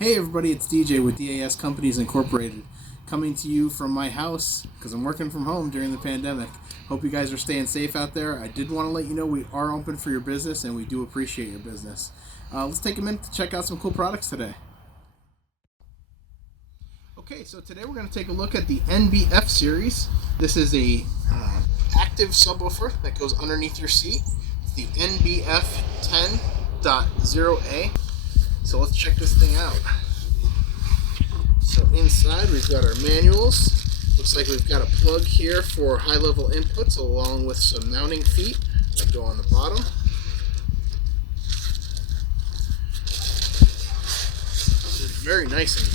Hey everybody, it's DJ with DAS Companies Incorporated, coming to you from my house because I'm working from home during the pandemic. Hope you guys are staying safe out there. I did want to let you know we are open for your business and we do appreciate your business. Let's take a minute to check out some cool products today. Okay, so today we're going to take a look at the NBF series. This is a active subwoofer that goes underneath your seat. It's the NBF10.0A. So let's check this thing out. So inside we've got our manuals. Looks like we've got a plug here for high-level inputs along with some mounting feet that go on the bottom. It's very nice and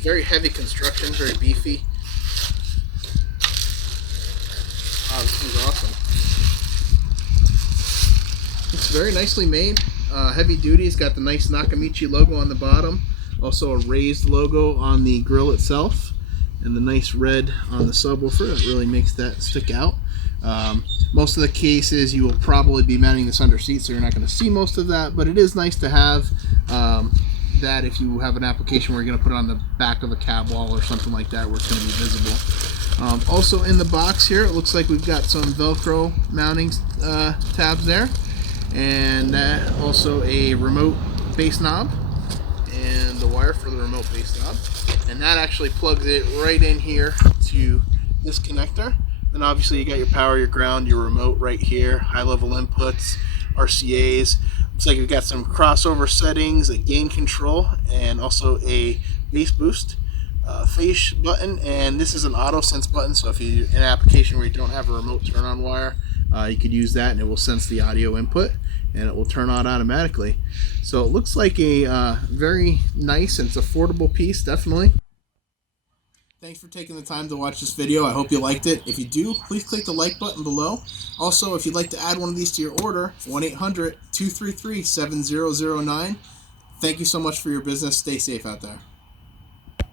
very heavy construction, very beefy. Wow, this thing's awesome. It's very nicely made. Heavy duty. It's got the nice Nakamichi logo on the bottom. Also a raised logo on the grill itself. And the nice red on the subwoofer. That really makes that stick out. Most of the cases you will probably be mounting this under seat, so you're not going to see most of that. But it is nice to have that if you have an application where you're going to put it on the back of a cab wall or something like that where it's going to be visible. Also in the box here, it looks like we've got some Velcro mounting tabs there. And also a remote base knob and the wire for the remote base knob, and that actually plugs it right in here to this connector. Then obviously you got your power, your ground, your remote right here, high level inputs, RCAs. Looks like we've got some crossover settings, a gain control, and also a bass boost phase button. And this is an auto sense button, so if you're in an application where you don't have a remote turn on wire, you could use that and it will sense the audio input and it will turn on automatically. So it looks like a very nice and it's affordable piece, definitely. Thanks for taking the time to watch this video. I hope you liked it. If you do, please click the like button below. Also, if you'd like to add one of these to your order, 1-800-233-7009. Thank you so much for your business. Stay safe out there.